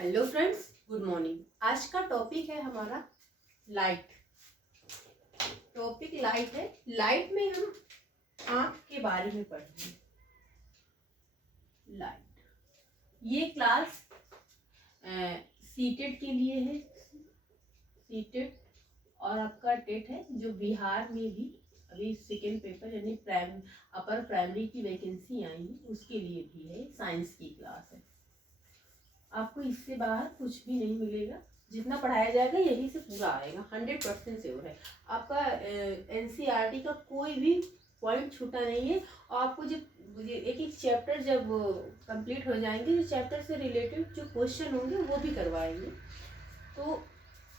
Hello friends, good morning. आज का topic है हमारा लाइट। टॉपिक लाइट है। लाइट में हम आंख के बारे में पढ़ते हैं। लाइट, ये क्लास सीटेट के लिए है। सीटेट और आपका टेट है, जो बिहार में भी अभी सेकेंड पेपर यानी अपर प्राइमरी की वैकेंसी आई है, उसके लिए भी है। साइंस की क्लास है। आपको इससे बाहर कुछ भी नहीं मिलेगा। जितना पढ़ाया जाएगा यही से पूरा आएगा, 100% श्योर है। आपका एनसीईआरटी का कोई भी पॉइंट छूटा नहीं है। और आपको जब एक एक चैप्टर जब कंप्लीट हो जाएंगे, जो चैप्टर से रिलेटेड जो क्वेश्चन होंगे वो भी करवाएंगे। तो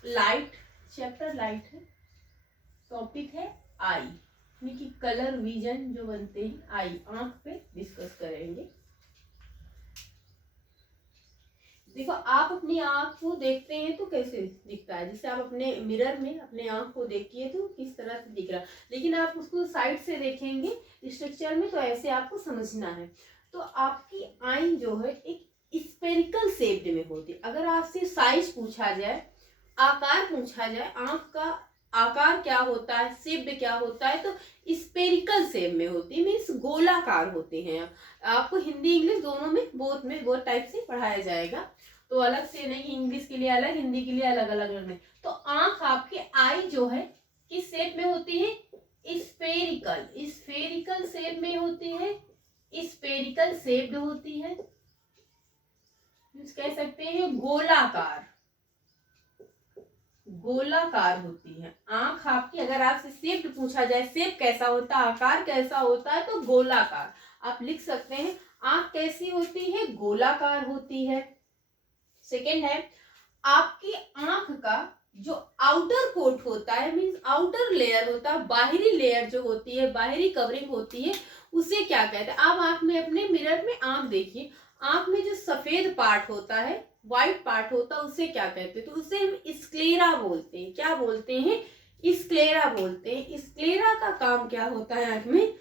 लाइट, चैप्टर लाइट है। टॉपिक है आई, यानी कि कलर विजन जो बनते हैं आई, आंख पे डिस्कस करेंगे। देखो, आप अपनी आंख को देखते हैं तो कैसे दिखता है, जैसे आप अपने मिरर में अपने आंख को देखिए तो किस तरह से दिख रहा है, लेकिन आप उसको साइड से देखेंगे स्ट्रक्चर में तो ऐसे आपको समझना है। तो आपकी आई जो है एक स्फेरिकल शेप्ड में होती है। अगर आपसे साइज पूछा जाए, आकार पूछा जाए, आंख का आकार क्या होता है, शेप्ड क्या होता है, तो स्फेरिकल शेप में होती है, मीन्स गोलाकार होते हैं। आपको हिंदी इंग्लिश दोनों में बोथ टाइप से पढ़ाया जाएगा, तो अलग से नहीं, इंग्लिश के लिए अलग, हिंदी के लिए अलग अलग में। तो आंख आपके आई जो है किस शेप में होती है? स्फेरिकल, स्फेरिकल शेप में होती है, स्फेरिकल शेप्ड होती है, कह सकते हैं गोलाकार, गोलाकार होती है आंख आपकी। अगर आपसे शेप पूछा जाए, शेप कैसा होता है, आकार कैसा होता है, तो गोलाकार। आप लिख सकते हैं आंख कैसी होती है, गोलाकार होती है। सेकेंड है, आपकी आंख का जो आउटर कोट होता है, मीन्स आउटर लेयर होता है, बाहरी लेयर जो होती है, बाहरी कवरिंग होती है, उसे क्या कहते हैं? आप आंख में, अपने मिरर में आंख देखिए, आंख में जो सफेद पार्ट होता है, व्हाइट पार्ट होता है, उसे क्या कहते हैं? तो उसे हम स्क्लेरा बोलते हैं। क्या बोलते हैं? स्क्लेरा बोलते हैं। स्क्लेरा का काम क्या होता है आंख में?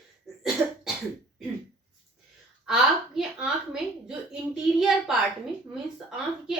आपके आंख में जो इंटीरियर पार्ट में, मीन्स आंख के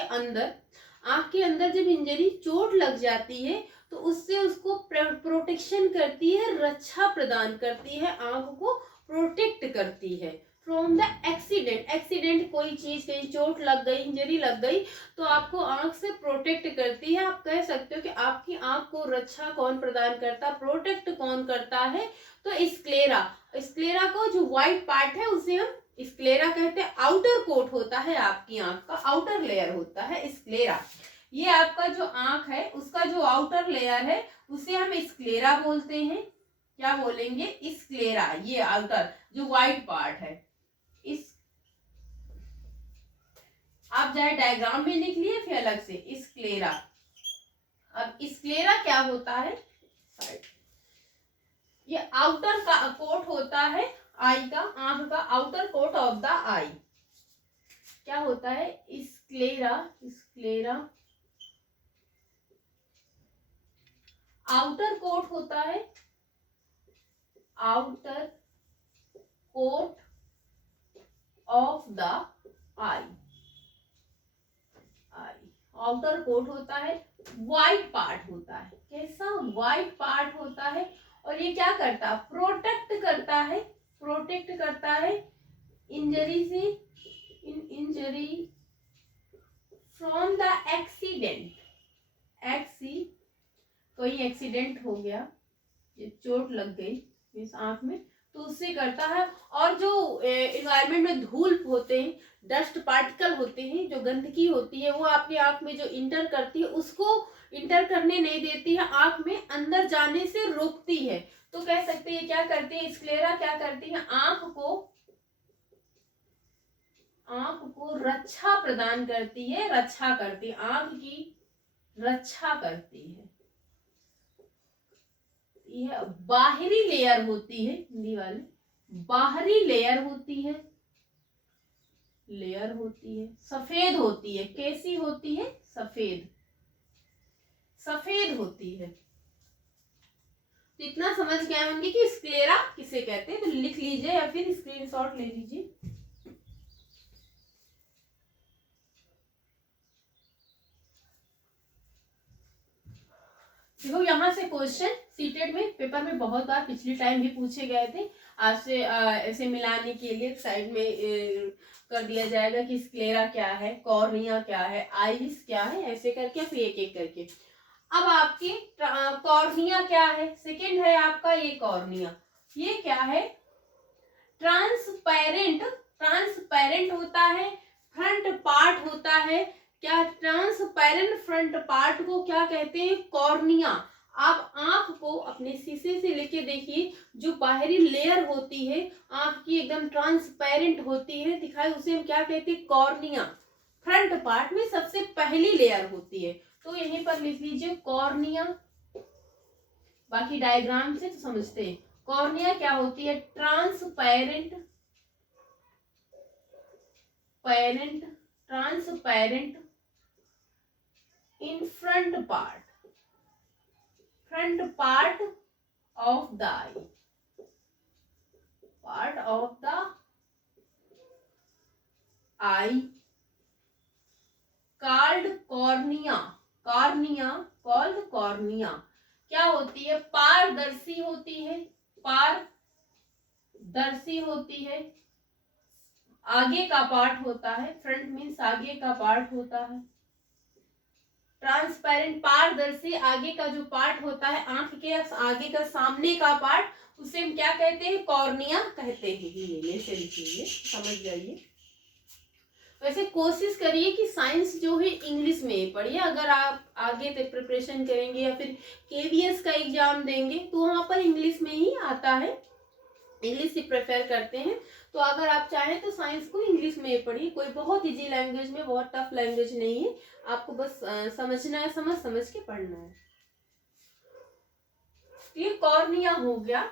अंदर जब इंजरी, चोट लग जाती है, तो उससे उसको प्रोटेक्शन करती है, रक्षा प्रदान करती है, आंख को प्रोटेक्ट करती है फ्रॉम द एक्सीडेंट। एक्सीडेंट, कोई चीज, कहीं चोट लग गई, इंजरी लग गई, तो आपको आंख से प्रोटेक्ट करती है। आप कह सकते हो कि आपकी आंख को रक्षा कौन प्रदान करता, प्रोटेक्ट कौन करता है? तो स्क्लेरा। स्क्लेरा को जो व्हाइट पार्ट है उसे हम स्क्लेरा कहते हैं। आउटर कोट होता है आपकी आंख का, आउटर लेयर होता है स्क्लेरा। ये आपका जो आंख है उसका जो आउटर लेयर है उसे हम स्क्लेरा बोलते हैं। क्या बोलेंगे? स्क्लेरा। ये आउटर जो व्हाइट पार्ट है, इस आप चाहे डायग्राम में लिख लिए फिर अलग से, स्क्लेरा। अब स्क्लेरा क्या होता है? ये आउटर का कोट होता है आई का, आंख का outer coat of the eye. क्या होता है? स्क्लेरा। स्क्लेरा आउटर कोट होता है, outer coat of the eye. Outer coat होता है, व्हाइट पार्ट होता है। कैसा? व्हाइट पार्ट होता है। और ये क्या करता है? प्रोटेक्ट करता है, प्रोटेक्ट करता है इंजरी से, इंजरी फ्रॉम द एक्सीडेंट। कोई एक्सीडेंट हो गया, ये चोट लग गई इस आंख में, तो उससे करता है। और जो एनवायरमेंट में धूल होते हैं, डस्ट पार्टिकल होते हैं, जो गंदगी होती है, वो आपकी आंख में जो इंटर करती है, उसको इंटर करने नहीं देती है, आंख में अंदर जाने से रोकती है। तो कह सकते हैं क्या करती है स्क्लेरा? क्या करती है? आंख को रक्षा प्रदान करती है, रक्षा करती है, आंख की रक्षा करती है। यह बाहरी लेयर होती है, हिंदी वाले, बाहरी लेयर होती है, लेयर होती है, सफेद होती है। कैसी होती है? सफेद, सफेद होती है। तो इतना समझ गए होंगे कि स्क्लेरा किसे कहते हैं, तो लिख लीजिए या फिर स्क्रीनशॉट ले लीजिए। देखो यहाँ से क्वेश्चन सीटेड में पेपर में बहुत बार पिछली टाइम भी पूछे गए थे। आज से ऐसे मिलाने के लिए साइड में कर दिया जाएगा कि स्क्लेरा क्या है, कॉर्निया क्या है, आइरिस क्या है, ऐसे करके फिर एक एक करके। अब आपके कॉर्निया क्या है, सेकंड है आपका ये कॉर्निया। ये क्या है, ट्रांसपेरेंट, ट्रांसपेरेंट होता है, फ्रंट पार्ट होता है। क्या ट्रांसपेरेंट फ्रंट पार्ट को क्या कहते हैं, कॉर्निया। आप आंख को अपने शीशे से लेके देखिए, जो बाहरी लेयर होती है आंख की एकदम ट्रांसपेरेंट होती है, दिखाए उसे हम क्या कहते हैं, कॉर्निया। फ्रंट पार्ट में सबसे पहली लेयर होती है, तो यहीं पर लिख लीजिए कॉर्निया। बाकी डायग्राम से तो समझते हैं। कॉर्निया क्या होती है, transparent, parent, transparent in front part, front part of the I, part of the I, called cornea, cornea called cornea. क्या होती है, पारदर्शी होती है, पारदर्शी होती है, आगे का पार्ट होता है, फ्रंट मीन्स आगे का पार्ट होता है, ट्रांसपेरेंट पारदर्शी आगे का जो पार्ट होता है, आंख के आगे का सामने का पार्ट, उसे हम क्या कहते हैं, कॉर्निया कहते हैं। ये से लिखिए, समझ जाइए। वैसे कोशिश करिए कि साइंस जो है इंग्लिश में ही पढ़िए। अगर आप आगे तक प्रिपरेशन करेंगे या फिर केवीएस का एग्जाम देंगे तो वहां पर इंग्लिश में ही आता है, इंग्लिश से प्रेफर करते हैं। तो अगर आप चाहें तो साइंस को इंग्लिश में ही पढ़िए, कोई बहुत इजी लैंग्वेज में, बहुत टफ लैंग्वेज नहीं है। आपको बस समझना है, समझ समझ के पढ़ना है। ये कॉर्निया हो गया।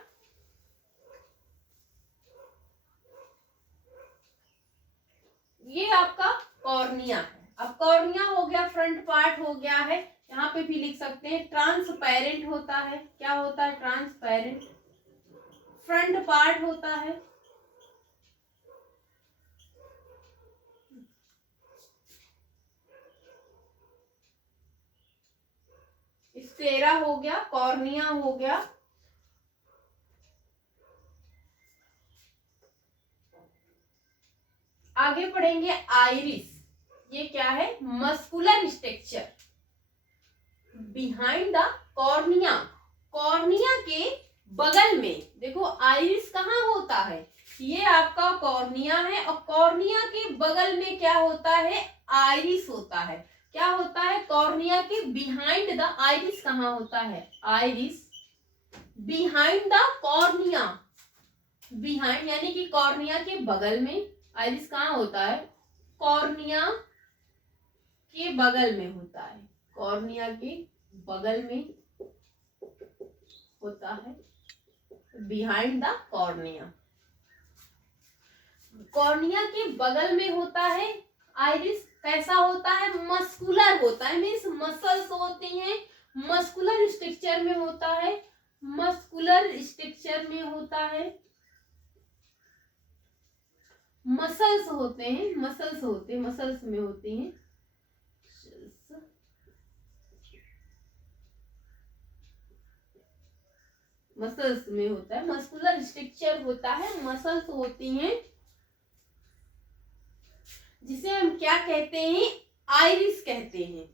ये आपका कॉर्निया है। अब कॉर्निया हो गया, फ्रंट पार्ट हो गया है। यहाँ पे भी लिख सकते हैं ट्रांसपेरेंट होता है। क्या होता है, ट्रांसपेरेंट फ्रंट पार्ट होता है। स्क्लेरा हो गया, कॉर्निया हो गया। आगे पढ़ेंगे आइरिस। ये क्या है, muscular structure behind the cornea, cornea के बगल में। देखो आइरिस कहाँ होता है, ये आपका कॉर्निया है और कॉर्निया के बगल में क्या होता है, आइरिस होता है। क्या होता है, कॉर्निया के बिहाइंड द, आइरिस कहाँ होता है, iris behind the cornea, behind यानी कि कॉर्निया के बगल में। आइरिस कहाँ होता है, कॉर्निया के बगल में होता है, कॉर्निया के बगल में होता है, बिहाइंड द कॉर्निया, कॉर्निया के बगल में होता है। आइरिस कैसा होता है, मस्कुलर होता है, मीन्स मसल्स होती हैं, मस्कुलर स्ट्रक्चर में होता है, मस्कुलर स्ट्रक्चर में होता है, मसल्स होते हैं, मसल्स होते हैं, मसल्स में होती हैं, मसल्स में होता है, मस्कुलर स्ट्रक्चर होता है, मसल्स होती हैं, जिसे हम क्या कहते हैं, आइरिस कहते हैं।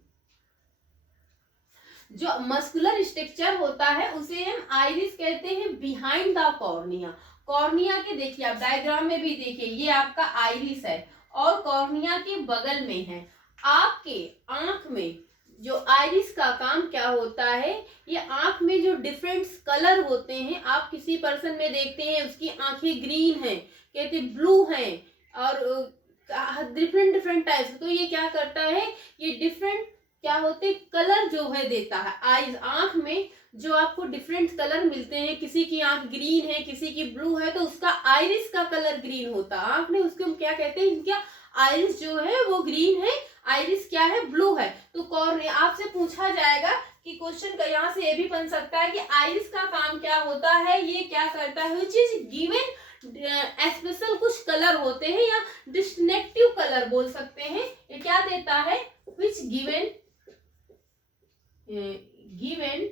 जो मस्कुलर स्ट्रक्चर होता है उसे हम आइरिस कहते हैं, बिहाइंड द कॉर्निया। कॉर्निया के देखिए, आप डायग्राम में भी देखिए, ये आपका आइरिस है और कॉर्निया के बगल में है। आपके आंख में जो आइरिस का काम क्या होता है, ये आंख में जो डिफरेंट कलर होते हैं, आप किसी पर्सन में देखते हैं उसकी आंखें ग्रीन हैं, कहते ब्लू हैं और डिफरेंट डिफरेंट टाइप्स, तो ये क्या करता है, ये डिफरेंट क्या होते कलर जो है देता है। आइज, आंख में जो आपको डिफरेंट कलर मिलते हैं, किसी की आंख ग्रीन है, किसी की ब्लू है, तो उसका आइरिस का कलर ग्रीन होता है आंख में, उसको हम क्या कहते हैं, इनका आइरिस जो है वो ग्रीन है, आइरिस क्या है, ब्लू है। तो कॉर्निया आपसे पूछा जाएगा कि क्वेश्चन का यहाँ से ये भी बन सकता है कि आइरिस का काम क्या होता है, ये क्या करता है, विच इज गिवन स्पेशल कुछ कलर होते हैं या डिस्टिंक्टिव कलर बोल सकते हैं, ये क्या देता है, विच गिवन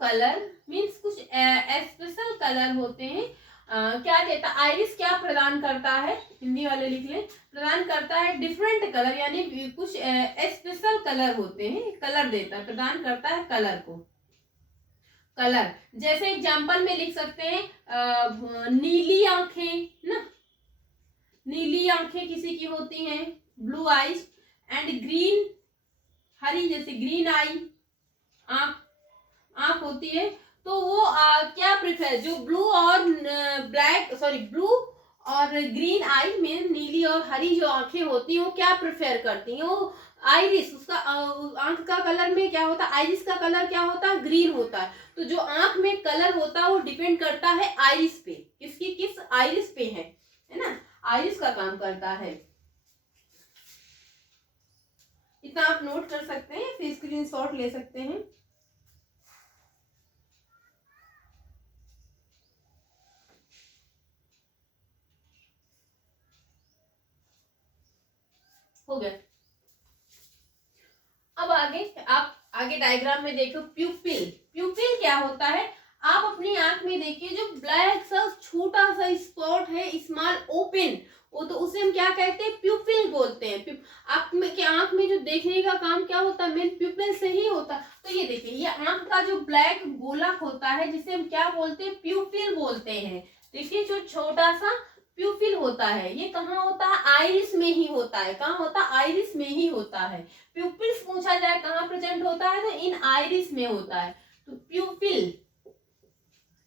कलर मीन्स कुछ स्पेशल कलर होते हैं। क्या देता आइरिस, क्या प्रदान करता है, हिंदी वाले लिख लें, प्रदान करता है डिफरेंट कलर, यानी कुछ स्पेशल कलर होते हैं, कलर देता है, प्रदान करता है कलर को। कलर जैसे एग्जांपल में लिख सकते हैं नीली आंखें ना, नीली आंखें किसी की होती हैं, ब्लू आईज, एंड ग्रीन, हरी जैसे ग्रीन आई आंख होती है। तो वो क्या प्रिफर, जो ब्लू और ब्लू और ग्रीन आई में नीली और हरी जो आंखें होती हैं वो क्या प्रेफर करती हैं, वो आइरिस, उसका आंख का कलर में क्या होता है, आइरिस का कलर क्या होता है, ग्रीन होता है। तो जो आंख में कलर होता है वो डिपेंड करता है आइरिस पे, किसकी, किस आइरिस पे है ना, आइरिस का काम करता है। इतना आप नोट कर सकते हैं, फिर स्क्रीनशॉट ले सकते हैं। हो गया। अब आप आगे डायग्राम में देखो, प्यूपिल। प्यूपिल क्या होता है, आप अपनी आंख में देखिए, जो ब्लैक सा छोटा सा स्पॉट है, स्मॉल ओपन, वो तो उसे हम क्या कहते हैं, प्यूपिल बोलते हैं। आप में के आंख में जो देखने का काम क्या होता है, मेन प्यूपिल से ही होता है। तो ये देखिए, ये आंख का जो ब्लैक गोला होता है, जिसे हम क्या बोलते हैं, प्यूपिल बोलते हैं। देखिए जो छोटा सा प्यूपिल होता है, ये कहाँ होता है, आइरिस में ही होता है। कहाँ होता है, आइरिस में ही होता है। प्यूपिल्स पूछा जाए कहाँ प्रेजेंट होता है, तो इन आइरिस में होता है। तो प्यूपिल,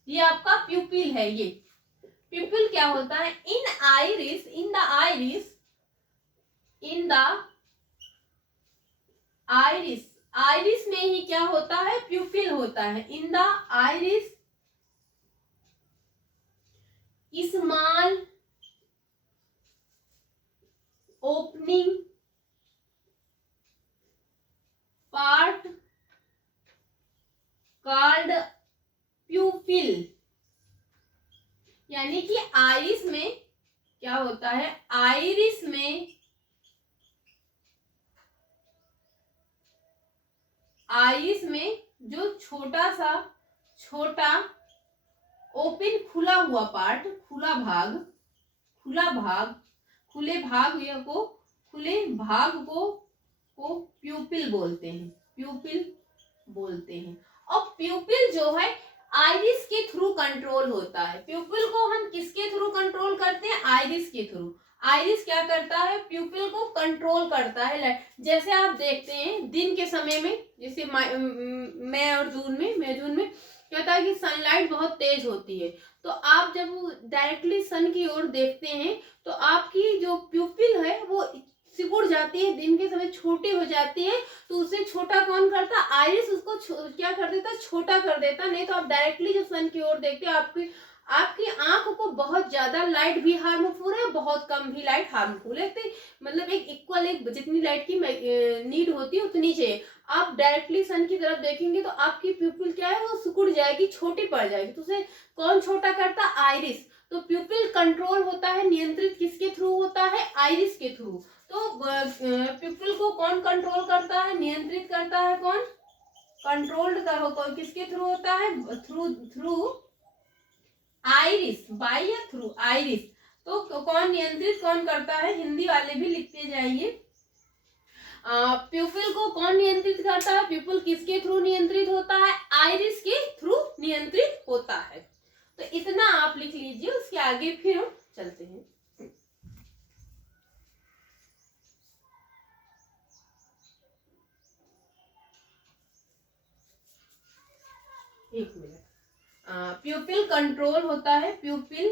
ये आपका प्यूपिल है। ये प्यूपिल क्या होता है, in iris, in the iris, in the iris, iris में ही क्या होता है, प्यूपिल होता है। In the iris small opening part called pupil, यानी कि आइरिस में क्या होता है, आइरिस में, आइरिस में जो छोटा ओपन खुला हुआ पार्ट, खुले भाग को प्यूपिल बोलते हैं, प्यूपिल बोलते हैं। और प्यूपिल जो है आइरिस के थ्रू कंट्रोल होता है। प्यूपिल को हम किसके थ्रू कंट्रोल करते हैं, आइरिस के थ्रू। आइरिस क्या करता है, प्यूपिल को कंट्रोल करता है। जैसे आप देखते हैं दिन के समय में, जैसे मई जून में क्या होता है कि सनलाइट बहुत तेज होती है, तो आप जब डायरेक्टली सन की ओर देखते हैं तो आपकी जो प्यूपिल है वो सिकुड़ जाती है, दिन के समय छोटी हो जाती है। तो उसे छोटा कौन करता, आइरिस उसको क्या कर देता, छोटा कर देता। नहीं तो आप डायरेक्टली जब सन की ओर देखते हो, आपकी आंख को बहुत ज्यादा लाइट भी हार्मफुल है, बहुत कम भी लाइट हार्मफुल है। तो मतलब एक इक्वल, एक जितनी लाइट की नीड होती है उतनी चाहिए। आप डायरेक्टली सन की तरफ देखेंगे तो आपकी प्यूपिल क्या है, वो सिकुड़ जाएगी, छोटी पड़ जाएगी। तो उसे कौन छोटा करता, आइरिस। तो प्यूपिल कंट्रोल होता है, नियंत्रित किसके थ्रू होता है, आइरिस के थ्रू। तो प्यूपिल को कौन कंट्रोल करता है, नियंत्रित करता है, कौन कंट्रोल्ड किसके थ्रू होता है, थ्रू आइरिस, बाय या थ्रू आइरिस। तो कौन नियंत्रित कौन करता है, हिंदी वाले भी लिखते जाइए। प्यूपिल को कौन नियंत्रित करता है, प्यूपिल किसके थ्रू नियंत्रित होता है, आइरिस के थ्रू नियंत्रित होता है। तो इतना आप लिख लीजिए, उसके आगे फिर हम चलते हैं। एक मिनट। प्यूपिल कंट्रोल होता है, प्यूपिल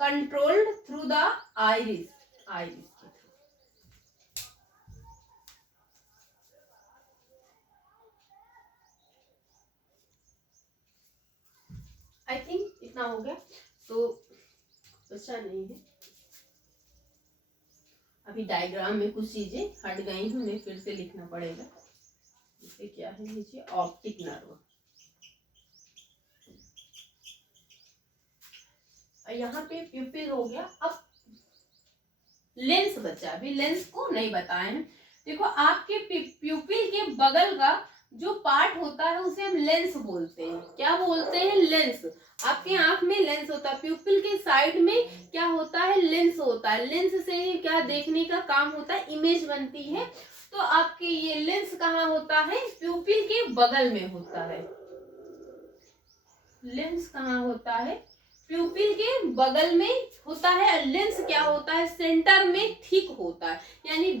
controlled through the iris, iris के थ्रू। आई थिंक इतना हो गया, तो अच्छा नहीं है। अभी डायग्राम में कुछ चीजें हट गई हैं, उन्हें फिर से लिखना पड़ेगा। इसे क्या है, नीचे ऑप्टिक नर्व, यहाँ पे प्यूपिल हो गया। अब लेंस बचा, अभी लेंस को नहीं बताए हैं। देखो आपके प्यूपिल के बगल का जो पार्ट होता है उसे हम लेंस बोलते हैं। क्या बोलते हैं? लेंस। आपके आंख में लेंस होता है, प्यूपिल के साइड में क्या होता है? लेंस होता है। लेंस से ही क्या देखने का काम होता है? इमेज बनती है। तो आपके ये लेंस कहाँ होता है? प्यूपिल के बगल में होता है। लेंस कहाँ होता है? प्यूपिल के बगल में होता है। लेंस क्या होता है? सेंटर में थिक होता है, यानी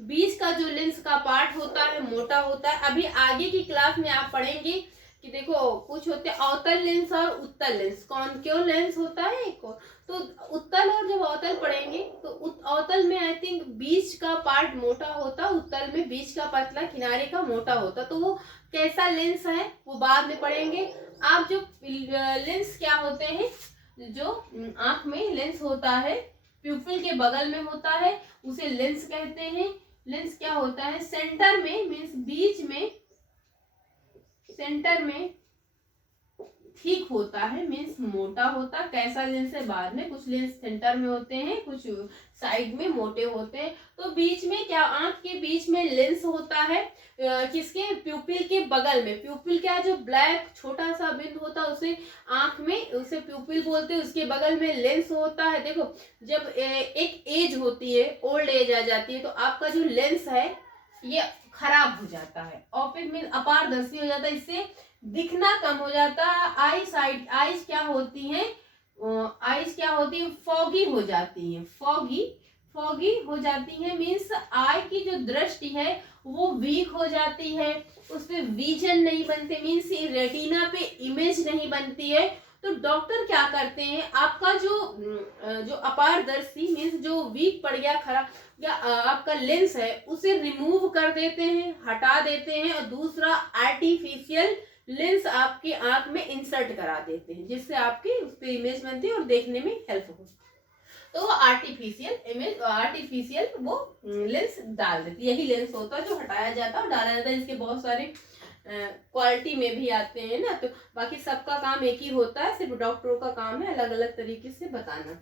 बीच का जो लेंस का पार्ट होता है मोटा होता है। अभी आगे की क्लास में आप पढ़ेंगे कि देखो कुछ होते हैं अवतल लेंस और उत्तल लेंस। कॉनकेव लेंस होता है एक और, तो उत्तल और जब अवतल पढ़ेंगे तो अवतल में आई थिंक बीच का पार्ट मोटा होता, उत्तल में बीच का पतला किनारे का मोटा होता। तो वो कैसा लेंस है वो बाद में पढ़ेंगे। आप जो लेंस क्या होते हैं, जो आंख में लेंस होता है प्यूपिल के बगल में होता है उसे लेंस कहते हैं। लेंस क्या होता है? सेंटर में मीन्स बीच में, सेंटर में ठीक होता है मीन्स मोटा होता। कैसा लेंस है बाद में, कुछ लेंस सेंटर में होते हैं, कुछ साइड में मोटे होते हैं। तो बीच में क्या, आंख के बीच में लेंस होता है किसके? प्यूपिल के बगल में। प्यूपिल क्या, जो ब्लैक छोटा सा बिंदु होता है उसे आंख में, उसे प्यूपिल बोलते हैं। उसके बगल में लेंस होता है। देखो जब एक एज होती है, ओल्ड एज आ जाती है, तो आपका जो लेंस है ये खराब हो जाता है, ऑपिक में अपारदर्शी हो जाता है, इससे दिखना कम हो जाता है। आईज क्या होती है? आईज क्या होती है? फॉगी हो जाती है। फॉगी हो जाती है मीन्स आई की जो दृष्टि है वो वीक हो जाती है, उसपे विजन नहीं बनते, मीन्स रेटिना पे इमेज नहीं बनती है। तो डॉक्टर क्या करते हैं, आपका जो अपारदर्शी मीन्स जो वीक पड़ गया, खराब या आपका लेंस है उसे रिमूव कर देते हैं, हटा देते हैं, और दूसरा आर्टिफिशियल लेंस आपकी आंख में इंसर्ट करा देते हैं, जिससे आपकी उस पर इमेज बनती है और देखने में हेल्प हो। तो वो आर्टिफिशियल वो लेंस डाल देती है। यही लेंस होता है जो हटाया जाता है और डाला जाता है। इसके बहुत सारे क्वालिटी में भी आते हैं ना, तो बाकी सबका काम एक ही होता है, सिर्फ डॉक्टरों का काम है अलग अलग तरीके से बताना।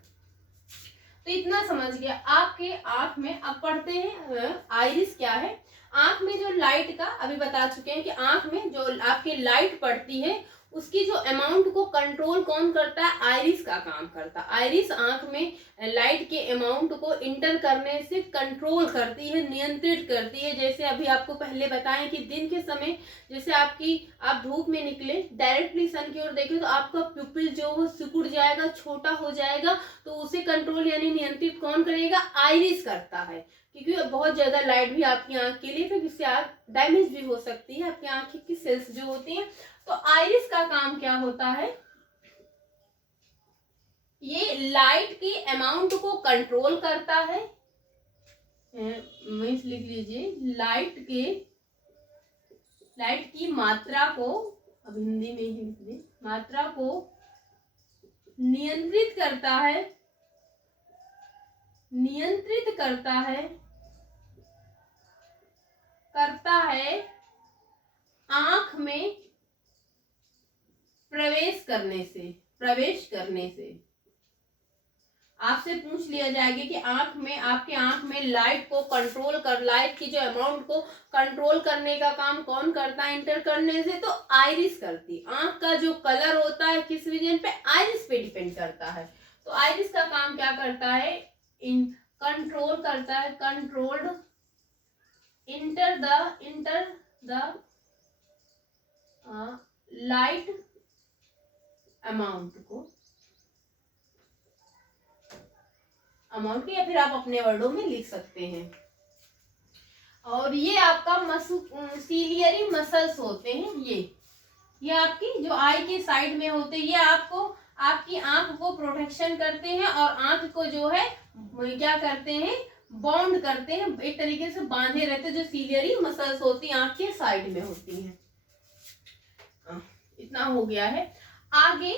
तो इतना समझ गया। आपके आंख में अब पढ़ते हैं आइरिस क्या है। आंख में जो लाइट का अभी बता चुके हैं कि आंख में जो आपकी लाइट पड़ती है उसकी जो अमाउंट को कंट्रोल कौन करता है? आइरिस का काम करता है। आइरिस आंख में लाइट के अमाउंट को इंटर करने से कंट्रोल करती है, नियंत्रित करती है। जैसे अभी आपको पहले बताएं कि दिन के समय जैसे आप धूप में निकले, डायरेक्टली सन की ओर देखें तो आपका प्यूपिल जो हो सिकुड़ जाएगा, छोटा हो जाएगा। तो उसे कंट्रोल यानी नियंत्रित कौन करेगा? आइरिस करता है, क्योंकि बहुत ज्यादा लाइट भी आपकी आंख के लिए फिर इससे आंख डैमेज भी हो सकती है, आपकी आंख की सेल्स जो होती हैं। तो आइरिस का काम क्या होता है? ये लाइट की अमाउंट को कंट्रोल करता है। मीन्स लिख लीजिए, लाइट की मात्रा को, अब हिंदी में ही लिख लीजिए, मात्रा को नियंत्रित करता है, करता है आंख में प्रवेश करने से। आपसे पूछ लिया जाएगा कि आपके आंख में लाइट की जो अमाउंट को कंट्रोल करने का काम कौन करता है इंटर करने से? तो आइरिस करती। आंख का जो कलर होता है किस रीजन पे? आइरिस पे डिपेंड करता है। तो आइरिस का काम क्या करता है? कंट्रोल करता है, controlled enter the light amount या फिर आप अपने वर्डों में लिख सकते हैं। और ये आपका सीलियरी मसल्स होते हैं। ये आपकी जो आई के साइड में होते हैं, ये आपकी आंख को प्रोटेक्शन करते हैं और आंख को जो है क्या करते हैं? बॉन्ड करते हैं, एक तरीके से बांधे रहते हैं। जो सीलियरी मसल्स होती है आंख के साइड में होती हैं। इतना हो गया है। आगे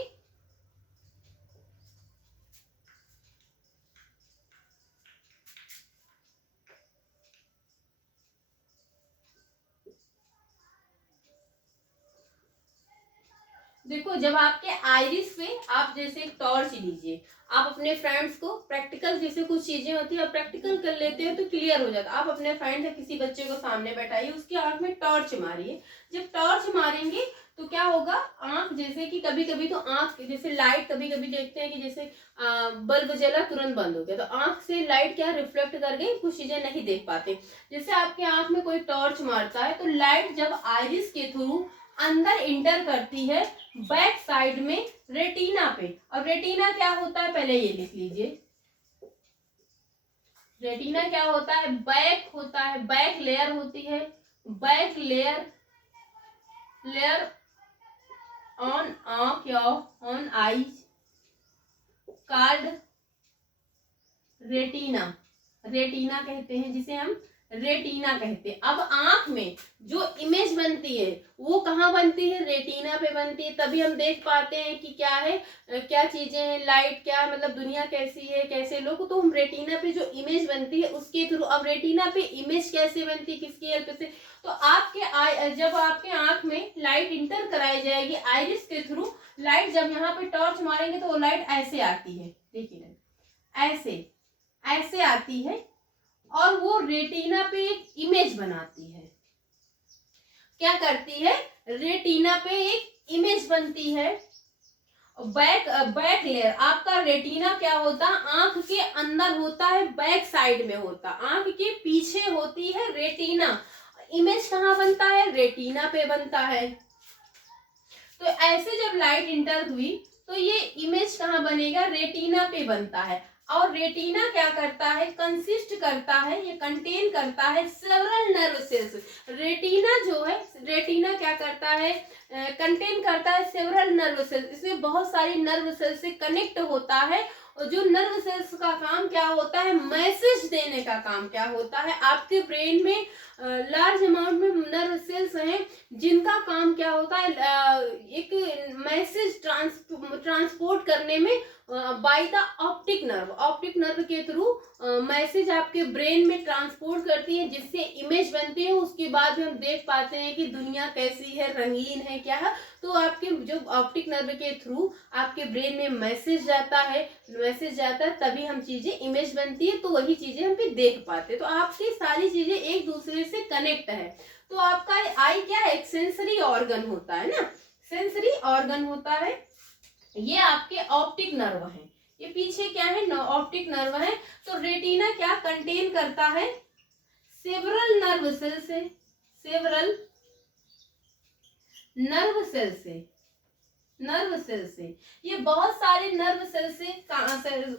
देखो, जब आपके आइरिस पे आप जैसे एक टॉर्च लीजिए, आप अपने फ्रेंड्स को प्रैक्टिकल, जैसे कुछ चीजें होती है आप प्रैक्टिकल कर लेते हो तो क्लियर हो जाता है। आप अपने फ्रेंड या किसी बच्चे को सामने बैठाइए, उसकी आंख में टॉर्च मारिए। जब टॉर्च मारेंगे तो क्या होगा, आंख जैसे कि कभी कभी तो आंख जैसे लाइट, कभी कभी देखते हैं कि जैसे बल्ब जला तुरंत बंद हो गया, तो आंख से लाइट क्या रिफ्लेक्ट कर गई, कुछ चीजें नहीं देख पाते। जैसे आपके आंख में कोई टॉर्च मारता है तो लाइट जब आइरिस के थ्रू अंदर इंटर करती है बैक साइड में रेटिना पे, और रेटिना क्या होता है पहले ये लिख लीजिए। रेटिना क्या होता है, बैक होता है, बैक लेयर होती है, बैक लेयर, लेयर ऑन आंख या on eyes card retina, retina कहते हैं, जिसे हम रेटिना कहते हैं। अब आंख में जो इमेज बनती है वो कहाँ बनती है, रेटिना पे बनती है, तभी हम देख पाते हैं कि क्या है, क्या चीजें हैं, लाइट क्या है, मतलब दुनिया कैसी है, कैसे लोग, तो हम रेटिना पे जो इमेज बनती है उसके थ्रू। अब रेटिना पे इमेज कैसे बनती है, किसकी हेल्प से, तो आपके जब आपके आंख में लाइट इंटर कराई जाएगी आइरिस के थ्रू, लाइट जब यहाँ पे टॉर्च मारेंगे तो वो लाइट ऐसे आती है, देखिए ऐसे, ऐसे आती है, और वो रेटिना पे एक इमेज बनाती है। क्या करती है, रेटिना पे एक इमेज बनती है। बैक लेयर, आपका रेटिना क्या होता है, आंख के अंदर होता है, बैक साइड में होता, आंख के पीछे होती है रेटिना। इमेज कहाँ बनता है, रेटिना पे बनता है। तो ऐसे जब लाइट इंटर हुई तो ये इमेज कहाँ बनेगा, रेटिना पे बनता है। और रेटिना क्या करता है, कंसिस्ट करता है, ये कंटेन करता है सेवरल नर्व सेल्स। रेटिना जो है, रेटिना क्या करता है, कंटेन करता है सेवरल नर्व सेल्स, इसमें बहुत सारी नर्व सेल्स से कनेक्ट होता है। और जो नर्व सेल्स का काम क्या होता है, मैसेज देने का काम क्या होता है, आपके ब्रेन में लार्ज अमाउंट में नर्व सेल्स हैं जिनका काम क्या होता है, एक मैसेज ट्रांसपोर्ट करने में by the optic nerve, optic nerve के थ्रू मैसेज आपके ब्रेन में ट्रांसपोर्ट करती है, जिससे इमेज बनती है। उसके बाद हम देख पाते हैं कि दुनिया कैसी है, रंगीन है, क्या है। तो आपके जो ऑप्टिक नर्व के थ्रू आपके ब्रेन में मैसेज जाता है, मैसेज जाता है, तभी हम चीजें इमेज बनती है, तो वही चीजें हम भी देख पाते हैं। तो आपकी सारी चीजें एक दूसरे से कनेक्ट है। तो आपका आई क्या है, एक सेंसरी ऑर्गन होता है ना, सेंसरी ऑर्गन होता है। ये आपके ऑप्टिक नर्व है, ये पीछे क्या है, ऑप्टिक नर्व है। तो रेटिना क्या कंटेन करता है, सेवरल नर्व सेल से, सेवरल नर्व सेल से, नर्व सेल से, ये बहुत सारे नर्व सेल से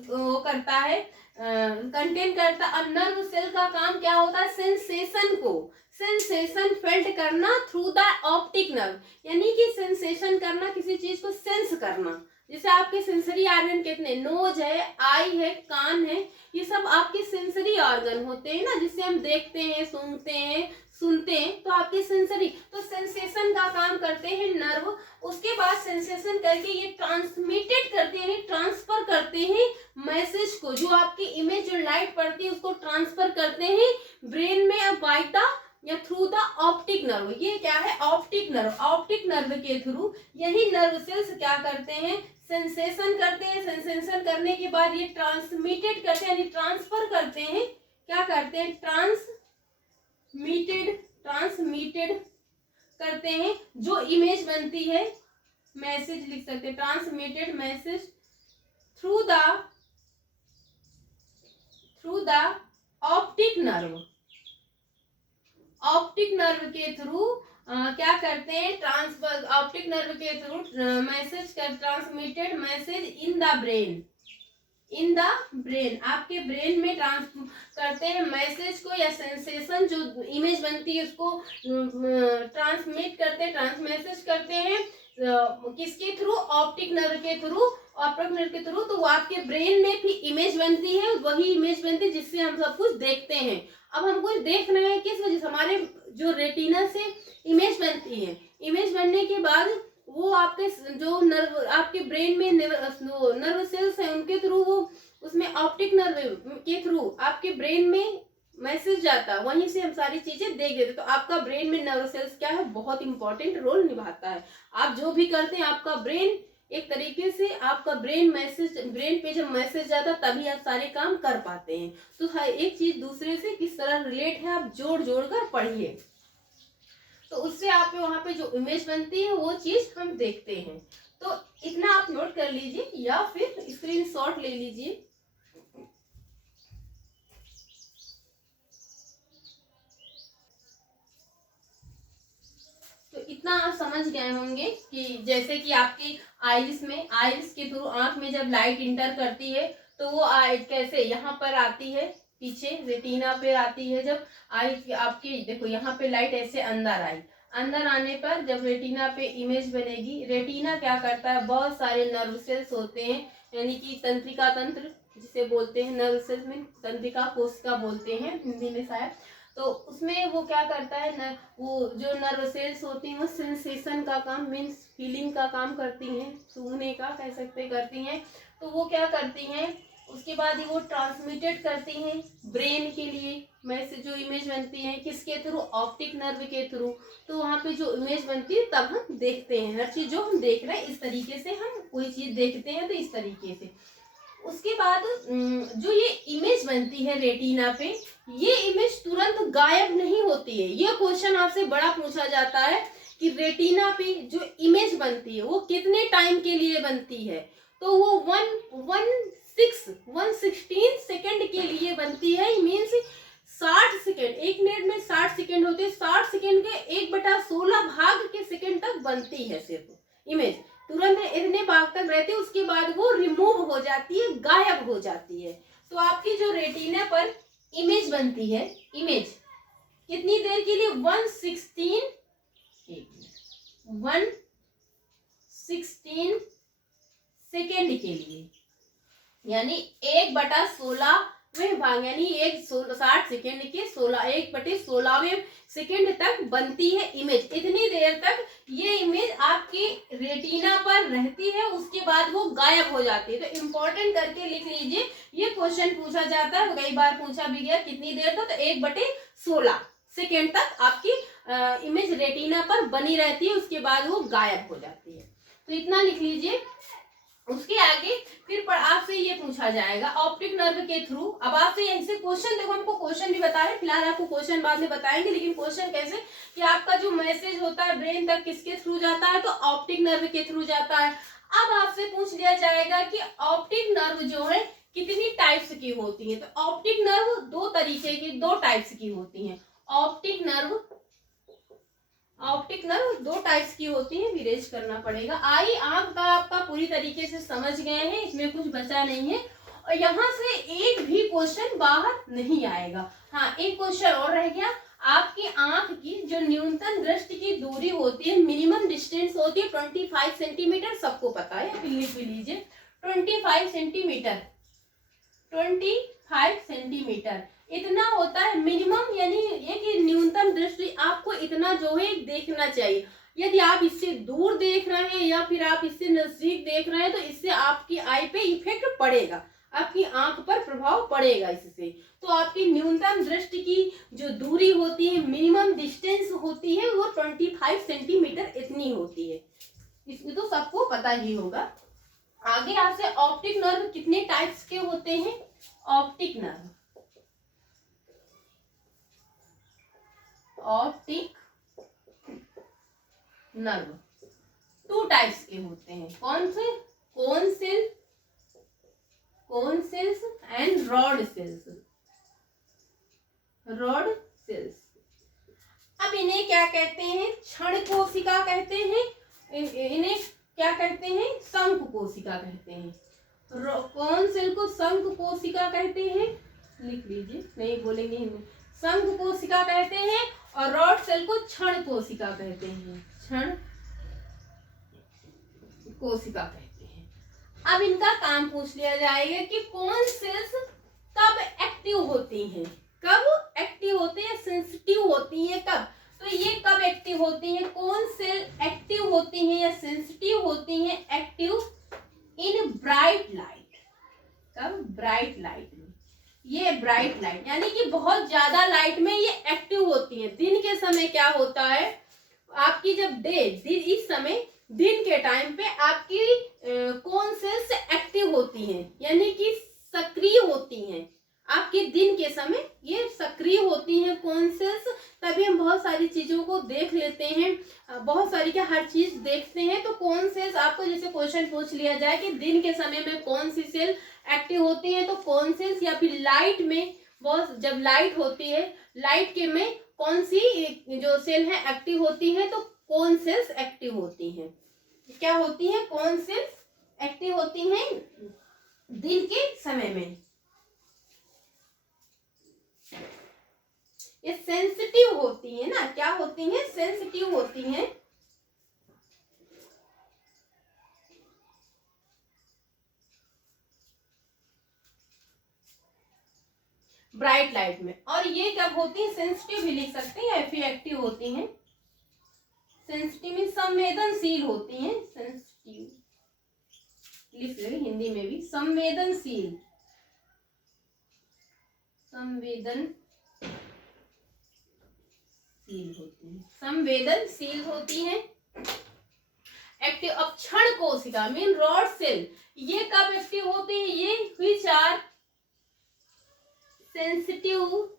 वो करता है, कंटेन करता। और नर्व सेल का काम क्या होता है, सेंसेशन को, सेंसेशन फेल्ट करना थ्रू द ऑप्टिक नर्व, यानी कि सेंसेशन करना, किसी चीज को सेंस करना। जैसे आपके सेंसरी ऑर्गन कितने, नोज है, आई है, कान है, ये सब आपके सेंसरी ऑर्गन होते हैं ना, जिससे हम देखते हैं, सूंघते हैं, सुनते हैं, तो आपके सेंसरी, तो सेंसेशन का काम करते हैं नर्व। उसके बाद सेंसेशन करके ये ट्रांसमिटेड करते हैं, ट्रांसफर करते हैं मैसेज को, जो आपकी इमेज, जो लाइट पड़ती है उसको ट्रांसफर करते हैं ब्रेन में बाय द या थ्रू द ऑप्टिक नर्व। ये क्या है, ऑप्टिक नर्व, ऑप्टिक नर्व के थ्रू यही नर्व सेल्स क्या करते हैं, सेंसेशन करते हैं। सेंसेशन करने के बाद ये ट्रांसमिटेड करते हैं, यानी ट्रांसफर करते हैं, क्या करते हैं, ट्रांसमिटेड, ट्रांसमिटेड करते हैं, जो इमेज बनती है, मैसेज लिख सकते हैं, transmitted message through the optic nerve, optic nerve के थ्रू क्या करते हैं, ट्रांसफर, ऑप्टिक नर्व के थ्रू मैसेज कर, transmitted message in the brain, in the brain, आपके ब्रेन में करते हैं मैसेज को, या सेंसेशन जो इमेज बनती है उसको ट्रांसमिट करते हैं, ट्रांसमेसेज करते हैं, किसके थ्रू, ऑप्टिक नर्व के थ्रू, ऑप्टिक नर्व के थ्रू। तो वो आपके ब्रेन में भी इमेज बनती है, वही इमेज बनती है जिससे हम सब कुछ देखते हैं। अब हम कुछ देख रहे हैं किस वजह से, हमारे जो रेटिना से इमेज बनती है, इमेज बनने के बाद वो आपके जो नर्व, आपके ब्रेन में नर्व सेल्स हैं, उनके थ्रू वो, उसमें ऑप्टिक नर्व के थ्रू आपके ब्रेन में मैसेज जाता, वहीं से हम सारी चीजें देख देते। तो आपका ब्रेन में नर्व सेल्स क्या है, बहुत इंपॉर्टेंट रोल निभाता है। आप जो भी करते हैं आपका ब्रेन एक तरीके से, आपका ब्रेन पे जब मैसेज जाता तभी आप सारे काम कर पाते हैं। तो हर एक चीज दूसरे से किस तरह रिलेट है आप जोड़ जोड़ कर पढ़िए, तो उससे आप वहां पे जो इमेज बनती है वो चीज हम देखते हैं। तो इतना आप नोट कर लीजिए या फिर स्क्रीनशॉट ले लीजिए। तो इतना आप समझ गए होंगे कि जैसे कि आपकी आइरिस के थ्रू आंख में जब लाइट इंटर करती है तो वो कैसे यहाँ पर आती है, पीछे रेटिना पे आती है। जब आई आपकी देखो यहाँ पे लाइट ऐसे अंदर आई, अंदर आने पर जब रेटिना पे इमेज बनेगी, रेटिना क्या करता है, बहुत सारे नर्व सेल्स होते हैं, यानी कि तंत्रिका तंत्र जिसे बोलते हैं, नर्व सेल्स में तंत्रिका कोशिका बोलते हैं हिंदी में शायद। तो उसमें वो क्या करता है न, वो जो नर्व सेल्स होती हैं वो सेंसेशन का काम, मीन्स फीलिंग का काम करती हैं, सूंघने का कह सकते करती हैं। तो वो क्या करती हैं, उसके बाद ही वो ट्रांसमिटेड करती हैं ब्रेन के लिए मैसेज, जो इमेज बनती है किसके थ्रू, ऑप्टिक नर्व के थ्रू। तो वहाँ पे जो इमेज बनती है तब हम देखते हैं हर चीज जो हम देख रहे हैं, इस तरीके से हम कोई चीज देखते हैं तो इस तरीके से। उसके बाद जो ये इमेज बनती है रेटिना पे, ये इमेज तुरंत गायब नहीं होती है। ये क्वेश्चन आपसे बड़ा पूछा जाता है कि रेटिना पे जो इमेज बनती है वो कितने टाइम के लिए बनती है। तो वो 116 सेकेंड के लिए बनती है। मीन्स 60 सेकेंड, एक मिनट में 60 सेकेंड होते हैं, 60 सेकेंड के 1/16 भाग के सेकेंड तक बनती है सिर्फ इमेज। तुरंत इतने भाग तक रहते हैं, उसके बाद वो रिमूव हो जाती है, गायब हो जाती है। तो आपकी जो रेटिना पर इमेज बनती है, इमेज कितनी देर के लिए, 116 सेकेंड के लिए, यानी 1/16 भाग, यानी 60 सेकेंड के 1/16 सेकेंड तक बनती है इमेज। इतनी देर तक ये इमेज आपकी रेटिना पर रहती है, उसके बाद वो गायब हो जाती है। तो इम्पोर्टेंट करके लिख लीजिए, ये क्वेश्चन पूछा जाता है, कई बार पूछा भी गया कितनी देर तक, तो 1/16 सेकेंड तक आपकी इमेज रेटिना पर बनी रहती है, उसके बाद वो गायब हो जाती है। तो इतना लिख लीजिए। उसके आगे फिर आपसे ये पूछा जाएगा ऑप्टिक नर्व के थ्रू। अब आपसे यहीं से क्वेश्चन, देखो हमको क्वेश्चन भी बता रहे, फिलहाल आपको क्वेश्चन बाद में बताएंगे, लेकिन क्वेश्चन कैसे कि आपका जो मैसेज होता है ब्रेन तक किसके थ्रू जाता है, तो ऑप्टिक नर्व के थ्रू जाता है। अब आपसे पूछ लिया जाएगा कि ऑप्टिक नर्व जो है कितनी टाइप्स की होती है। तो ऑप्टिक नर्व दो तरीके की, दो टाइप्स की होती है। ऑप्टिक नर्व दो टाइप्स की होती है, विरेज करना पड़ेगा। आई आंख का आपका पूरी तरीके से समझ गए हैं, इसमें कुछ बचा नहीं है, और यहाँ से एक भी क्वेश्चन बाहर नहीं आएगा। हाँ, एक क्वेश्चन और रह गया, आपकी आंख की जो न्यूनतम दृष्टि की दूरी होती है, मिनिमम डिस्टेंस होती है 25 सेंटीमीटर, सबको पता है, लिख लीजिए 25 सेंटीमीटर, 25 सेंटीमीटर इतना होता है मिनिमम, यानी ये कि न्यूनतम दृष्टि आपको इतना जो है देखना चाहिए। यदि आप इससे दूर देख रहे हैं या फिर आप इससे नजदीक देख रहे हैं तो इससे आपकी आई पे इफेक्ट पड़ेगा, आपकी आंख पर प्रभाव पड़ेगा इससे। तो आपकी न्यूनतम दृष्टि की जो दूरी होती है, मिनिमम डिस्टेंस होती है, वो 25 सेंटीमीटर इतनी होती है। इसमें तो सबको पता ही होगा। आगे आपसे ऑप्टिक नर्व कितने टाइप्स के होते हैं, ऑप्टिक नर्व टू टाइप्स के होते हैं। कौन से, cone cells and rod sales. अब इन्हें क्या कहते हैं, क्षण कोशिका कहते हैं, इन्हें क्या कहते हैं, शंकु कोशिका कहते हैं। कौन सेल को शंकु कोशिका कहते हैं, लिख लीजिए, नहीं बोलेंगे हिंदी, शंकु कोशिका कहते हैं, और रॉड सेल को क्षण कोशिका कहते हैं, क्षण कोशिका कहते हैं। अब इनका काम पूछ लिया जाएगा कि कौन सेल्स कब एक्टिव होती हैं, कब एक्टिव होते हैं, सेंसिटिव होती हैं कब। तो ये कब एक्टिव होती हैं, कौन सेल एक्टिव होती हैं या सेंसिटिव होती हैं, एक्टिव इन ब्राइट लाइट, कब, ब्राइट लाइट में, ये ब्राइट लाइट, यानी कि बहुत ज्यादा लाइट में ये एक्टिव होती है। दिन के समय क्या होता है, आपकी जब इस समय दिन के टाइम पे आपकी कौन सेल्स एक्टिव होती हैं, यानी कि सक्रिय होती हैं। आपके दिन के समय ये सक्रिय होती हैं कौन सेल्स, तभी हम बहुत सारी चीजों को देख लेते हैं, बहुत सारी क्या हर चीज देखते हैं। तो कौन सेल्स आपको जैसे क्वेश्चन पूछ लिया जाए कि दिन के समय में कौन सी सेल एक्टिव होती है, तो कौन सेल्स, या फिर लाइट में बहुत जब लाइट होती है, लाइट के में कौन सी जो सेल है एक्टिव होती है, तो कौन सेल्स एक्टिव होती हैं, क्या होती है, कौन सेल्स एक्टिव होती हैं दिन के समय में। ये सेंसिटिव होती है ना, क्या होती हैं, सेंसिटिव होती हैं। ब्राइट लाइट में, और ये कब होती है, सेंसिटिव भी लिख सकते हैं या फिर एक्टिव होती हैं। सेंसिटिव में संवेदनशील होती हैं, सेंसिटिव लिख लेंगे हिंदी में भी, संवेदनशील, संवेदनशील होती हैं, एक्टिव। अब क्षण कोशिका मीन रॉड सेल, ये कब एक्टिव होते हैं, ये व्हिच आर सेंसिटिव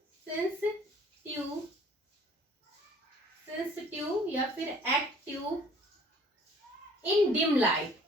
या फिर एक्टिव इन डिम लाइट,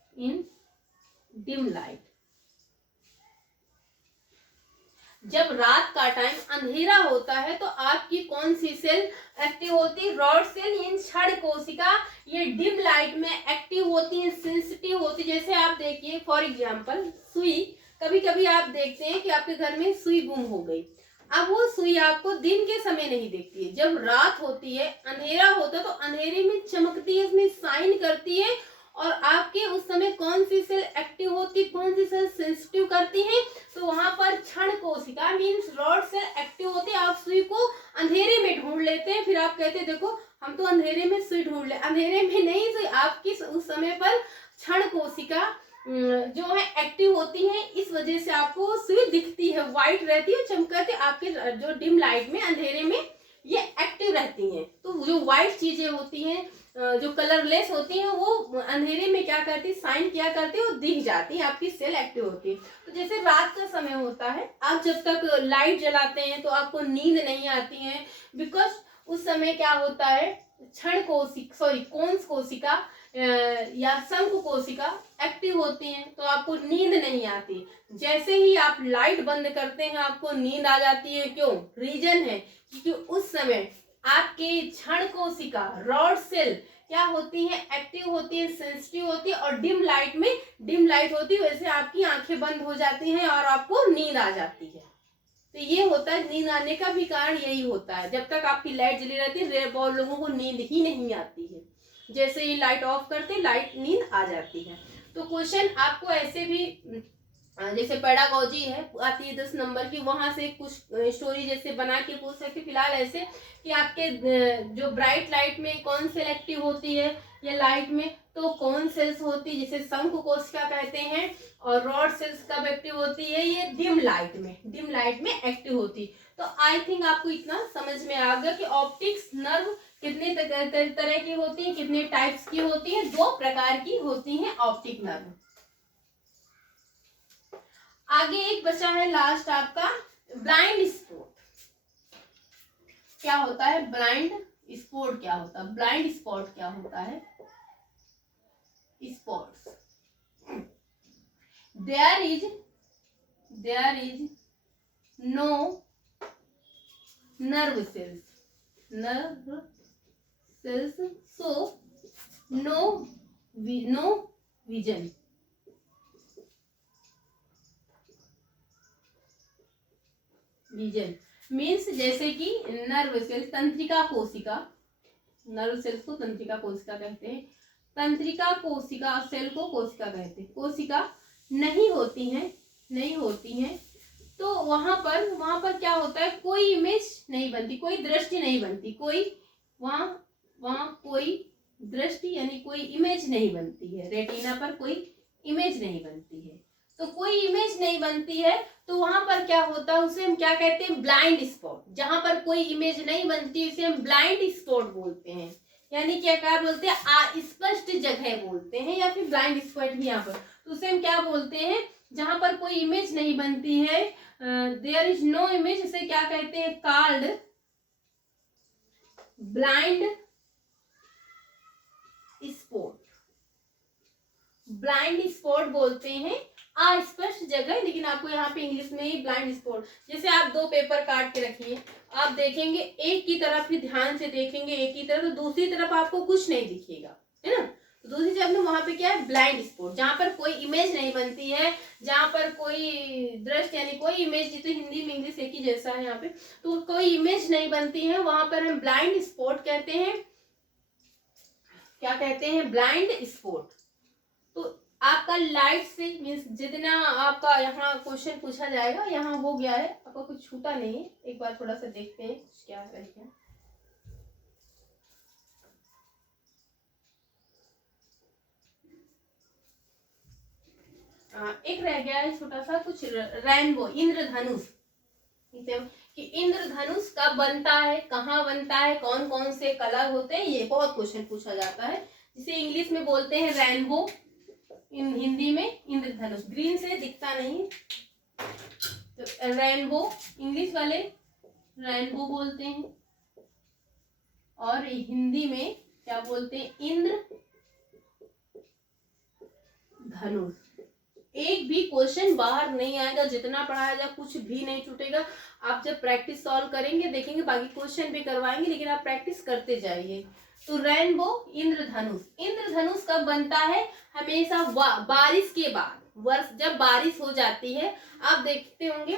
जब रात का टाइम अंधेरा होता है तो आपकी कौन सी सेल एक्टिव होती है, रॉड सेल, इन क्षण कोशिका, ये डिम लाइट में एक्टिव होती है, सेंसिटिव होती है। जैसे आप देखिए फॉर एग्जांपल सुई, कभी कभी आप देखते हैं कि आपके घर में सुई गुम हो गई, अब वो सुई आपको दिन के समय नहीं दिखती है, जब रात होती है, अंधेरा होता है, तो अंधेरे में चमकती है, इसमें साइन करती है, और आपके उस समय कौन सी सेल एक्टिव होती, कौन सी सेल सेंसिटिव करती है, तो वहां पर क्षण कोशिका मीन्स रॉड सेल एक्टिव होती है। आप सुई को अंधेरे में ढूंढ लेते हैं, फिर आप कहते हैं देखो हम तो अंधेरे में सुई ढूंढ ले, अंधेरे में नहीं, सुई आपकी उस समय पर क्षण कोशिका जो है एक्टिव होती है, इस वजह से आपको सुई दिखती है, व्हाइट रहती है, चमकती, आपके जो डिम लाइट में अंधेरे में ये एक्टिव रहती हैं। तो जो व्हाइट चीजें होती हैं, जो कलरलेस होती हैं, वो अंधेरे में क्या करती, साइन क्या करती है, वो दिख जाती है, आपकी सेल एक्टिव होती है। तो जैसे रात का समय होता है, आप जब तक लाइट जलाते हैं तो आपको नींद नहीं आती है, बिकॉज उस समय क्या होता है, क्षण कोशिका कोन्स कोशिका या शंख कोशिका एक्टिव होती हैं, तो आपको नींद नहीं आती। जैसे ही आप लाइट बंद करते हैं आपको नींद आ जाती है, क्यों, रीजन है क्योंकि उस समय आपके क्षण कोशिका रॉड सेल क्या होती है, एक्टिव होती है, सेंसिटिव होती है, और डिम लाइट होती है, वैसे आपकी आंखें बंद हो जाती हैं और आपको नींद आ जाती है। तो ये होता है, नींद आने का भी कारण यही होता है, जब तक आपकी लाइट जली रहती है बहुत लोगों को नींद ही नहीं आती है, जैसे ही लाइट ऑफ करते लाइट नींद आ जाती है। तो क्वेश्चन आपको ऐसे भी जैसे पेडागोजी है आती है 10 नंबर की, वहां से कुछ स्टोरी जैसे बना के पूछ सकते। फिलहाल ऐसे कि आपके जो ब्राइट लाइट में कौन सेल एक्टिव होती है या लाइट में, तो कौन सेल्स होती है, जिसे शंख कोशिका कहते हैं, और रॉड सेल्स कब एक्टिव होती है, ये डिम लाइट में एक्टिव होती। तो आई थिंक आपको इतना समझ में आ गया कि ऑप्टिक्स नर्व कितने तरह की होती है, कितने टाइप्स की होती है, 2 प्रकार की होती है ऑप्टिक नर्व। आगे एक बचा है लास्ट आपका ब्लाइंड स्पॉट। क्या होता है ब्लाइंड स्पॉट, क्या होता है ब्लाइंड स्पॉट, क्या होता है spots, there is no nerve cells, so no vision। Means जैसे कि नर्व सेल, तंत्रिका कोशिका, नर्व सेल्स को तंत्रिका कोशिका कहते हैं, तंत्रिका कोशिका सेल को कोशिका कहते हैं, कोशिका नहीं होती हैं, तो वहां पर क्या होता है, कोई इमेज नहीं बनती, कोई दृष्टि नहीं बनती, कोई वहां कोई दृष्टि यानी कोई इमेज नहीं बनती है, रेटिना पर कोई इमेज नहीं बनती है। तो कोई इमेज नहीं बनती है, तो वहां पर क्या होता है, उसे हम क्या कहते हैं, ब्लाइंड स्पॉट। जहां पर कोई इमेज नहीं बनती उसे हम ब्लाइंड स्पॉट बोलते हैं, यानी क्या क्या बोलते हैं, अस्पष्ट जगह बोलते हैं, या फिर ब्लाइंड स्पॉट भी यहाँ पर। तो उसे हम क्या बोलते हैं, जहां पर कोई इमेज नहीं बनती है, देयर इज नो इमेज, इसे क्या कहते हैं, called blind spot. Blind spot बोलते हैं अस्पष्ट जगह, लेकिन आपको यहाँ पे इंग्लिश में ही ब्लाइंड स्पॉट। जैसे आप दो पेपर काट के रखिए, आप देखेंगे एक की तरफ ही ध्यान से देखेंगे, एक की तरफ, तो दूसरी तरफ आपको कुछ नहीं दिखेगा, है ना। तो दूसरी तरफ में वहां पे क्या है, ब्लाइंड स्पॉट, जहां पर कोई इमेज नहीं बनती है, जहां पर कोई दृश्य यानी कोई इमेज, जिसे हिंदी में इंग्लिश एक ही जैसा है यहाँ पे, तो कोई इमेज नहीं बनती है, वहां पर हम ब्लाइंड स्पॉट कहते हैं। क्या कहते हैं, ब्लाइंड स्पॉट। तो आपका लाइट से मीन्स जितना आपका यहाँ क्वेश्चन पूछा जाएगा, यहाँ हो गया है, आपका कुछ छूटा नहीं है। एक बार थोड़ा सा देखते हैं कुछ क्या रह गया। एक रह गया है छोटा सा कुछ, रेनबो, इंद्रधनुष, कि इंद्रधनुष कब बनता है, कहाँ बनता है, कौन कौन से कलर होते हैं, ये बहुत क्वेश्चन पूछा जाता है। जिसे इंग्लिश में बोलते हैं रेनबो, हिंदी में इंद्रधनुष। ग्रीन से दिखता नहीं, तो रेनबो इंग्लिश वाले रेनबो बोलते हैं, और हिंदी में क्या बोलते हैं, इंद्रधनुष। एक भी क्वेश्चन बाहर नहीं आएगा, जितना पढ़ाया जाए कुछ भी नहीं छूटेगा। आप जब प्रैक्टिस सॉल्व करेंगे देखेंगे, बाकी क्वेश्चन भी करवाएंगे, लेकिन आप प्रैक्टिस करते जाइए। तो रेनबो, इंद्रधनुष। इंद्रधनुष कब बनता है, हमेशा बारिश के बाद, वर्ष जब बारिश हो जाती है, आप देखते होंगे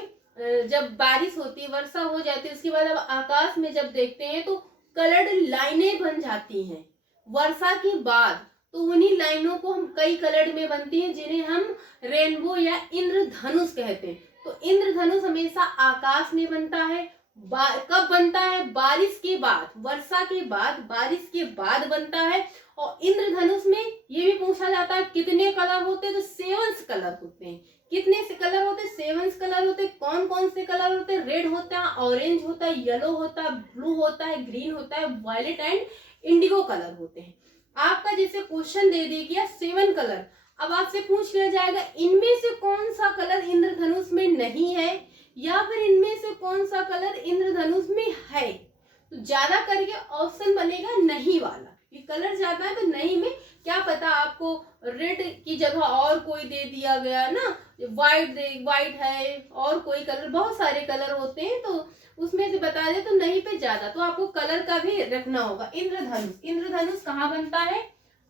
जब बारिश होती है, वर्षा हो जाती है, उसके बाद अब आकाश में जब देखते हैं तो कलर्ड लाइनें बन जाती हैं वर्षा के बाद। तो उन्हीं लाइनों को हम कई कलर में बनती हैं, जिन्हें हम रेनबो या इंद्रधनुष कहते हैं। तो इंद्रधनुष हमेशा आकाश में बनता है। कब बनता है, बारिश के बाद, वर्षा के बाद, बारिश के बाद बनता है। और इंद्रधनुष में ये भी पूछा जाता है कितने कलर होते हैं, तो 7 कलर होते हैं। कितने से कलर होते हैं, 7 कलर होते हैं। कौन कौन से कलर होते हैं, रेड होता है, ऑरेंज होता है, येलो होता है, ब्लू होता है, ग्रीन होता है, वायलेट एंड इंडिगो कलर होते हैं। आपका जैसे क्वेश्चन दे दिया 7 कलर, अब आपसे पूछ लिया जाएगा इनमें से कौन सा कलर इंद्रधनुष में नहीं है, या फिर इनमें से कौन सा कलर इंद्रधनुष में है। तो ज्यादा करके ऑप्शन बनेगा नहीं वाला, ये कलर ज्यादा है तो नहीं में क्या पता आपको रेड की जगह और कोई दे दिया गया ना, वाइट है और कोई कलर, बहुत सारे कलर होते हैं, तो उसमें से बता दे तो नहीं पे ज्यादा, तो आपको कलर का भी रखना होगा। इंद्रधनुष, इंद्रधनुष कहाँ बनता है,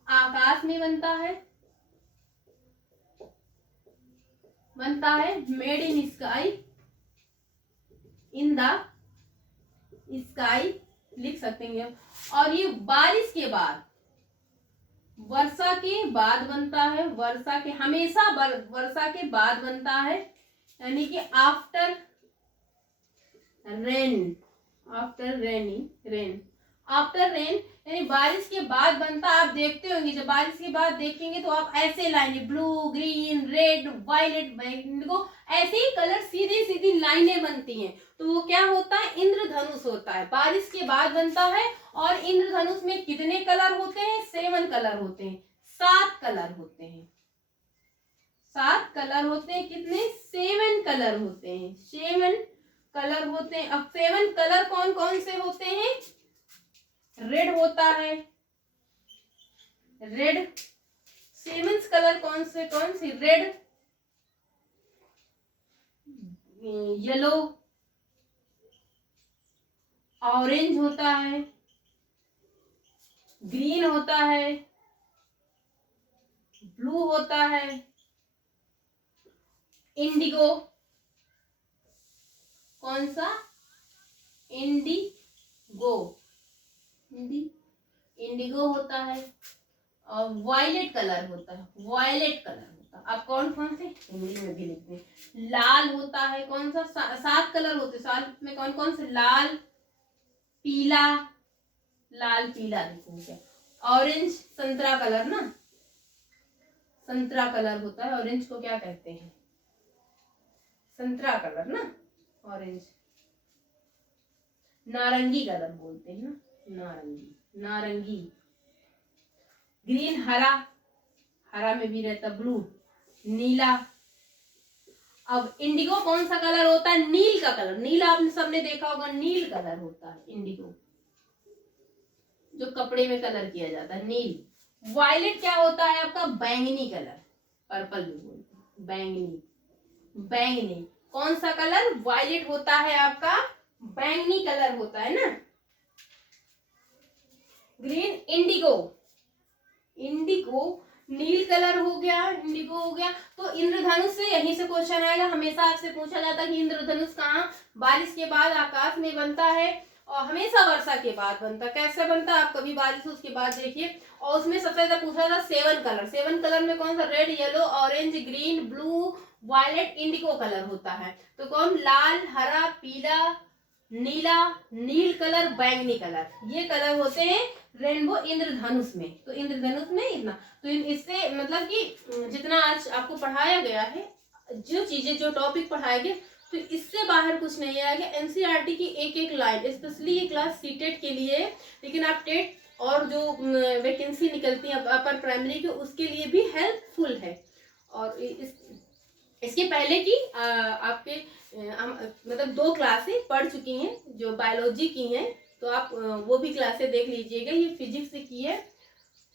आकाश में बनता है, made in sky, in the sky लिख सकते हैं। और ये बारिश के बाद, वर्षा के बाद बनता है, वर्षा के हमेशा वर्षा के बाद बनता है, यानी कि आफ्टर रेन, आफ्टर रेन यानी बारिश के बाद बनता। आप देखते होंगे जब बारिश के बाद देखेंगे तो आप ऐसे लाइनें, blue, green, red, violet, indigo, ऐसे ही कलर सीधी सीधी लाइनें बनती हैं। तो वो क्या होता है, इंद्रधनुष होता है, बारिश के बाद बनता है। और इंद्रधनुष में कितने कलर होते हैं, 7 कलर होते हैं, 7 कलर होते हैं, 7 कलर होते हैं। कितने, 7 कलर होते हैं, 7 कलर होते हैं। अब 7 कलर कौन कौन से होते हैं, रेड होता है, रेड, 7 कलर कौन से रेड, येलो, ऑरेंज होता है, ग्रीन होता है, ब्लू होता है, इंडिगो, कौन सा, इंडिगो होता है, और वायलेट कलर होता है, अब कौन कौन से हिंदी में भी लिखते हैं। लाल होता है, कौन सा, 7 कलर होते हैं, 7 में कौन कौन से, लाल पीला लिखेंगे। ऑरेंज, संतरा कलर ना, संतरा कलर होता है, ऑरेंज को क्या कहते हैं, संतरा कलर ना, ऑरेंज, नारंगी कलर बोलते हैं ना, नारंगी, नारंगी। ग्रीन हरा, हरा में भी रहता ब्लू, नीला। अब इंडिगो कौन सा कलर होता है? नील का कलर। नीला आपने सबने देखा होगा, नील कलर होता है इंडिगो, जो कपड़े में कलर किया जाता है, नील। वायलेट क्या होता है आपका? बैंगनी कलर, पर्पल भी बोलते हैं, बैंगनी, बैंगनी। कौन सा कलर? वायलेट होता है आपका, बैंगनी कलर होता है ना। ग्रीन, इंडिगो, इंडिगो नील कलर हो गया, इंडिगो हो गया। तो इंद्रधनुष से यहीं से क्वेश्चन आएगा, हमेशा आपसे पूछा जाता है कि इंद्रधनुष कहाँ? बारिश के बाद आकाश में बनता है और हमेशा वर्षा के बाद बनता है। कैसे बनता है? आप कभी बारिश उसके बाद देखिए। और उसमें सबसे ज्यादा पूछा था 7 कलर। 7 कलर में कौन सा? Red, yellow, orange, green, blue, violet, indigo colour होता है। तो कौन? लाल, हरा, पीला, नीला, नील कलर, बैंगनी कलर, ये कलर होते हैं रेनबो इंद्रधनुष में। तो इंद्रधनुष में इतना, तो इससे मतलब कि जितना आज आपको पढ़ाया गया है, जो चीजें, जो टॉपिक पढ़ाए गए, तो इससे बाहर कुछ नहीं आएगा। एनसीईआरटी की एक एक लाइन, स्पेशली ये क्लास सीटेट के लिए है, लेकिन आप टेट और जो वैकेंसी निकलती है अपर प्राइमरी के, उसके लिए भी हेल्पफुल है। और इसके पहले की आपके मतलब 2 क्लासें पढ़ चुकी हैं जो बायोलॉजी की हैं, तो आप वो भी क्लासें देख लीजिएगा। ये फिजिक्स की है,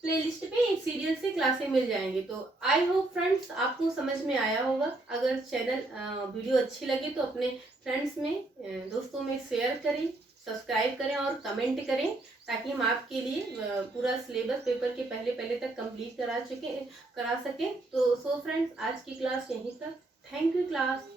प्लेलिस्ट पे एक सीरियल से क्लासें मिल जाएंगे। तो आई होप फ्रेंड्स आपको समझ में आया होगा। अगर चैनल वीडियो अच्छी लगे तो अपने फ्रेंड्स में, दोस्तों में शेयर करें, सब्सक्राइब करें और कमेंट करें, ताकि हम आपके लिए पूरा सिलेबस पेपर के पहले तक कंप्लीट करा सकें। तो सो फ्रेंड्स, आज की क्लास यहीं तक। Thank you class.